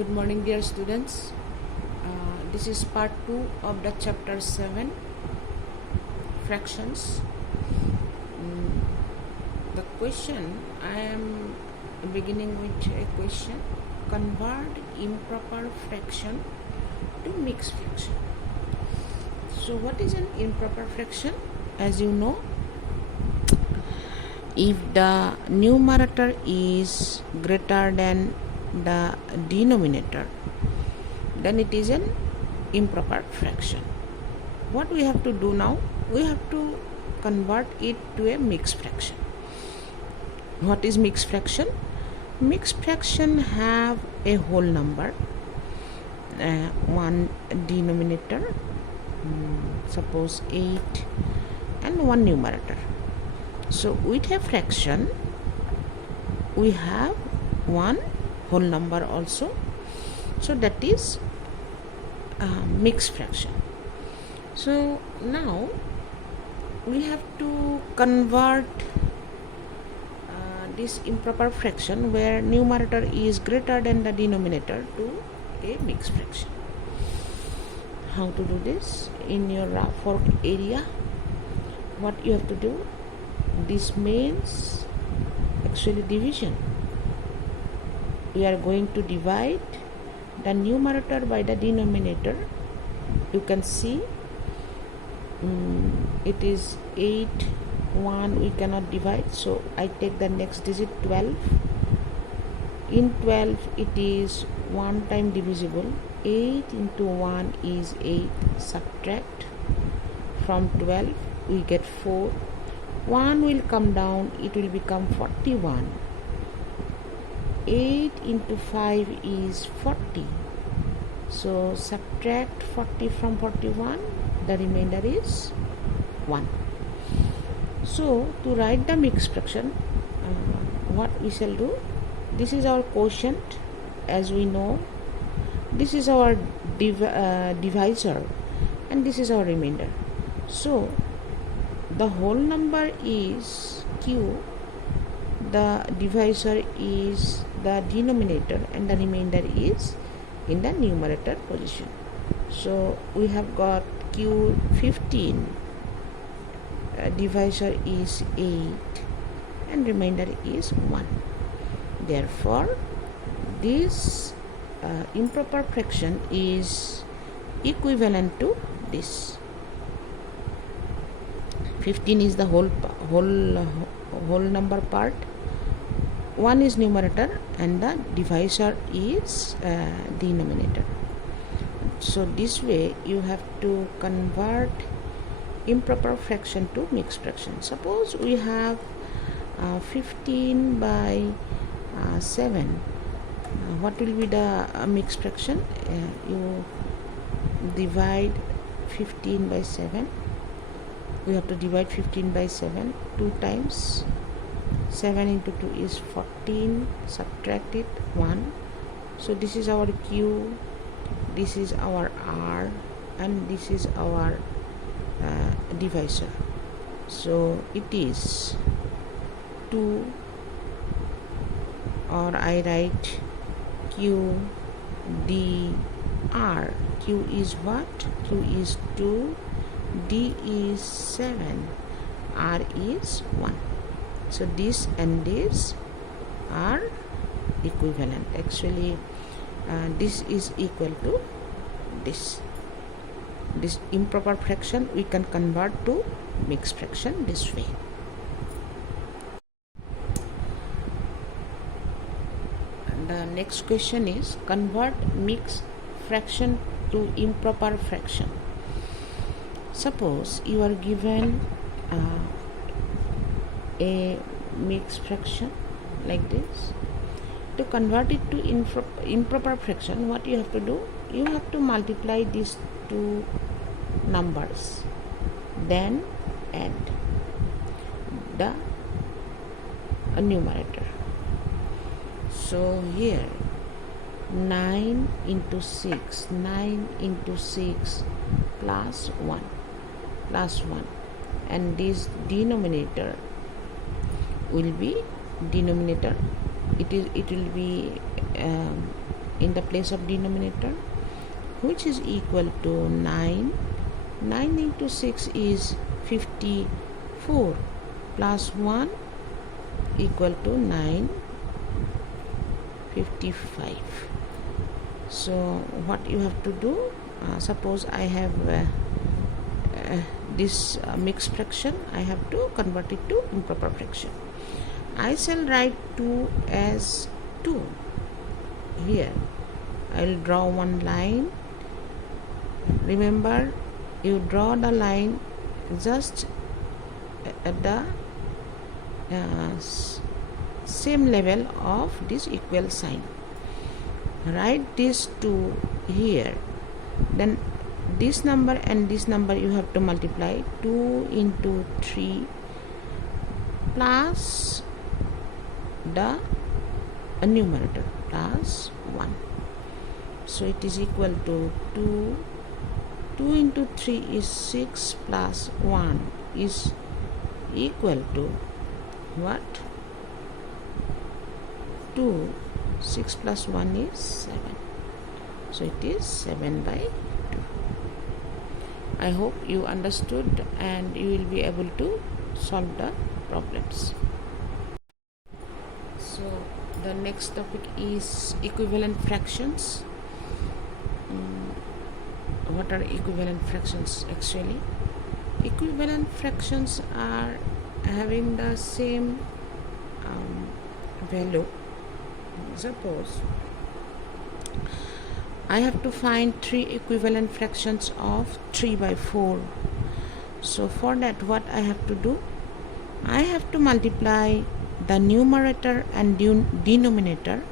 Good morning, dear students. This is part 2 of the chapter 7 fractions. The question, I am beginning with a question: convert improper fraction to mixed fraction. So, what is an improper fraction? As you know, if the numerator is greater than the denominator, then it is an improper fraction. What we have to do now? We have to convert it to a mixed fraction. What is mixed fraction? Mixed fraction have a whole number, one denominator, suppose 8, and one numerator. So with a fraction, we have one whole number also. So that is mixed fraction. So now we have to convert this improper fraction where numerator is greater than the denominator to a mixed fraction. How to do this? In your fork area, what you have to do? This means actually division. We are going to divide the numerator by the denominator. You can see it is 8, 1 we cannot divide, so I take the next digit 12. In 12 it is 1 time divisible. 8 into 1 is 8. Subtract from 12 we get 4. 1 will come down, it will become 41. 8 into 5 is 40. So subtract 40 from 41, the remainder is 1. So to write the mixed fraction, what we shall do? This is our quotient, as we know. This is our divisor, and this is our remainder. So the whole number is q, the divisor is the denominator, and the remainder is in the numerator position. So we have got q 15, divisor is 8, and remainder is 1. Therefore this improper fraction is equivalent to this. 15 is the whole number part, 1 is numerator, and the divisor is denominator. So this way you have to convert improper fraction to mixed fraction. Suppose we have 15 by 7. What will be the mixed fraction? You divide 15 by 7. We have to divide 15 by 7 2 times. 7 into 2 is 14. Subtract it 1. So this is our q, this is our r, and this is our divisor. So it is 2, or I write q d r. Q is what? Q is 2, d is 7, r is 1. So this and this are equivalent. Actually this is equal to this. This improper fraction we can convert to mixed fraction this way. The next question is convert mixed fraction to improper fraction. Suppose you are given a mixed fraction like this. To convert it to improper fraction, what you have to do? You have to multiply these two numbers, then add the numerator. So here 9 into 6, 9 into 6 plus 1, and this denominator will be denominator, it will be in the place of denominator, which is equal to 9. 9 into 6 is 54 plus 1 equal to 9, 55. So what you have to do, suppose I have this mixed fraction, I have to convert it to improper fraction. I shall write 2 as 2. Here I will draw one line. Remember, you draw the line just at the same level of this equal sign. Write this 2 here, then this number and this number you have to multiply. 2 into 3 plus the numerator plus 1. So it is equal to 2. 2 into 3 is 6 plus 1 is equal to what? 2. 6 plus 1 is 7. So it is 7 by 2. I hope you understood and you will be able to solve the problems. So the next topic is equivalent fractions. What are equivalent fractions actually? Equivalent fractions are having the same value. Suppose I have to find 3 equivalent fractions of 3 by 4. So for that, what I have to do? I have to multiply the numerator and denominator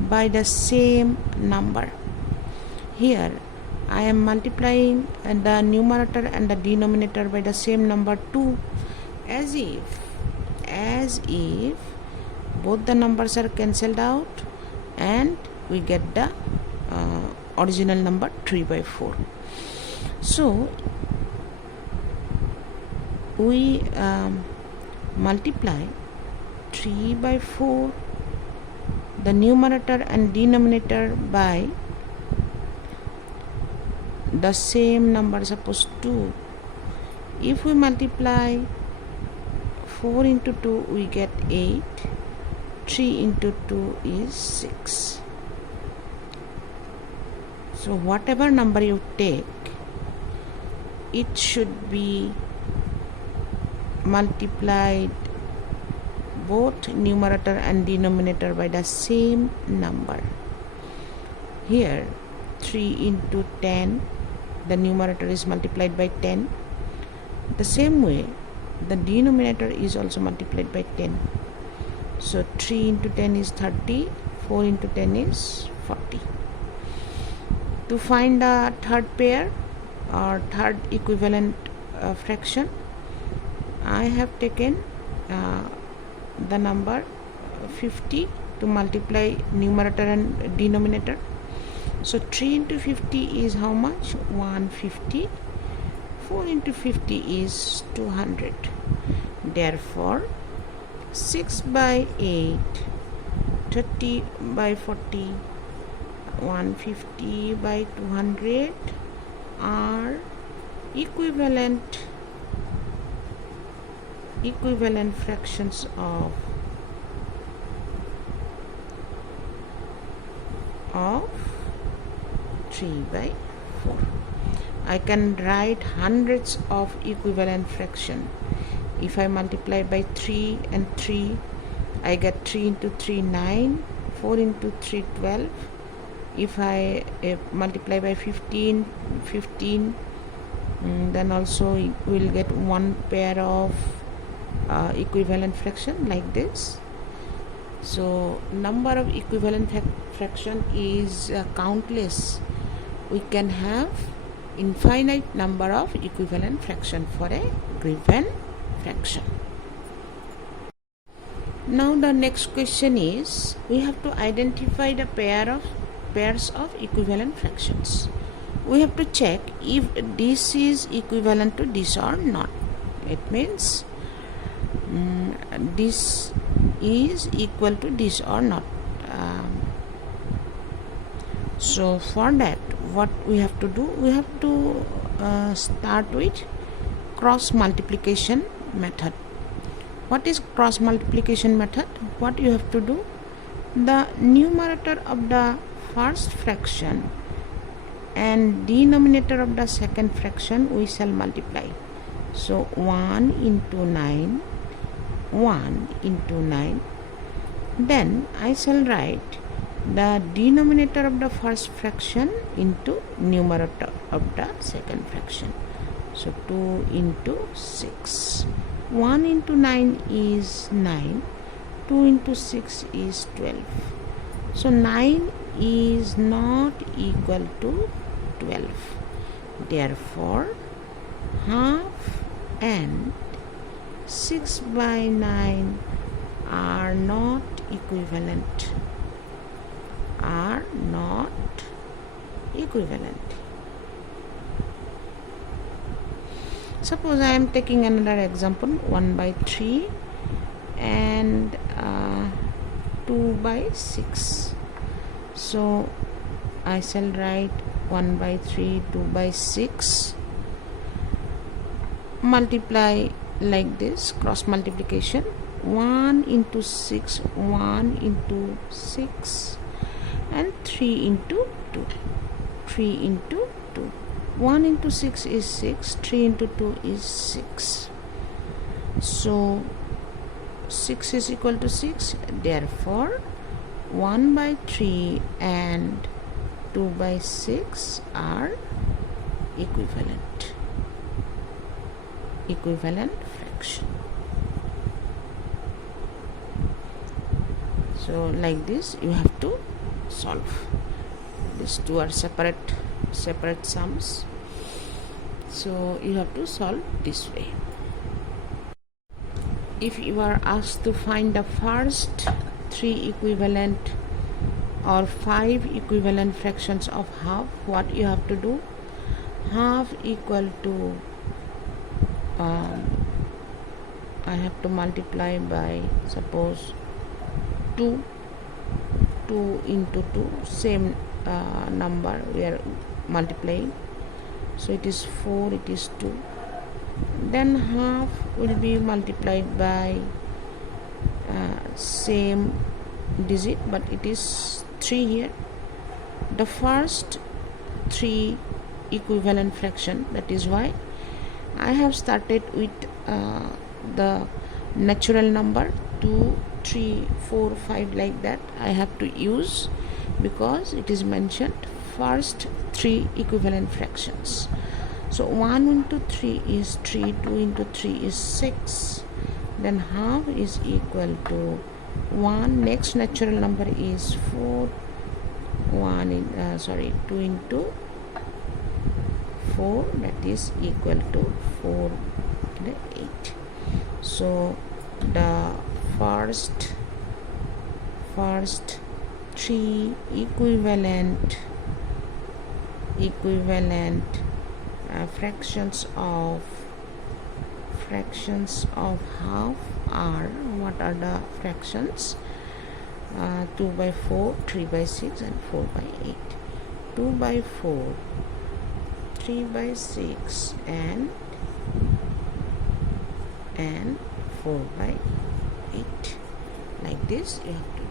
by the same number. Here I am multiplying the numerator and the denominator by the same number 2, as if both the numbers are cancelled out and we get the original number 3 by 4. So we multiply 3 by 4 the numerator and denominator by the same number, suppose 2. If we multiply 4 into 2, we get 8. 3 into 2 is 6. So whatever number you take, it should be multiplied both numerator and denominator by the same number. Here 3 into 10, the numerator is multiplied by 10. The same way the denominator is also multiplied by 10. So 3 into 10 is 30, 4 into 10 is 40. To find the third pair or third equivalent fraction, I have taken the number 50 to multiply numerator and denominator. So 3 into 50 is how much? 150. 4 into 50 is 200. Therefore 6 by 8, 30 by 40, 150 by 200 are equivalent fractions of 3 by 4. I can write hundreds of equivalent fraction. If I multiply by 3 and 3, I get 3 into 3 9, 4 into 3 12. If I multiply by 15, then also we will get one pair of equivalent fraction like this. So number of equivalent fraction is countless. We can have infinite number of equivalent fraction for a given fraction. Now the next question is, we have to identify the pairs of equivalent fractions. We have to check if this is equivalent to this or not. It means this is equal to this or not. So for that, what we have to do, we have to start with cross multiplication method. What is cross multiplication method? What you have to do, the numerator of the first fraction and denominator of the second fraction we shall multiply. So 1 into 9, 1 into 9. Then I shall write the denominator of the first fraction into numerator of the second fraction. So 2 into 6. 1 into 9 is 9. 2 into 6 is 12. So 9 is not equal to 12. Therefore, half and 6 by 9 are not equivalent. Are not equivalent. Suppose I am taking another example, 1 by 3 and 2 by 6. So I shall write 1 by 3, 2 by 6. Multiply like this, cross multiplication. 1 into 6, 1 into 6, and 3 into 2. 3 into 2. 1 into 6 is 6, 3 into 2 is 6. So 6 is equal to 6. Therefore, 1 by 3 and 2 by 6 are equivalent. Equivalent fraction. So like this you have to solve. These two are separate sums. So you have to solve this way. If you are asked to find the first 3 equivalent or 5 equivalent fractions of half, what you have to do? Half equal to I have to multiply by, suppose, 2 into 2, same number we are multiplying, so it is 4, it is 2. Then half will be multiplied by same digit, but it is 3 here. The first 3 equivalent fraction, that is why I have started with the natural number 2, 3, 4, 5, like that I have to use, because it is mentioned first 3 equivalent fractions. So 1 into 3 is 3, 2 into 3 is 6, then half is equal to 1. Next natural number is 4, 2 into 4, that is equal to 4 and 8. So the first 3 equivalent fractions of half are, what are the fractions? 2 by 4, 3 by 6 and 4 by 8. 2 by 4, 3 by 6 and 4 by 8. Like this you have to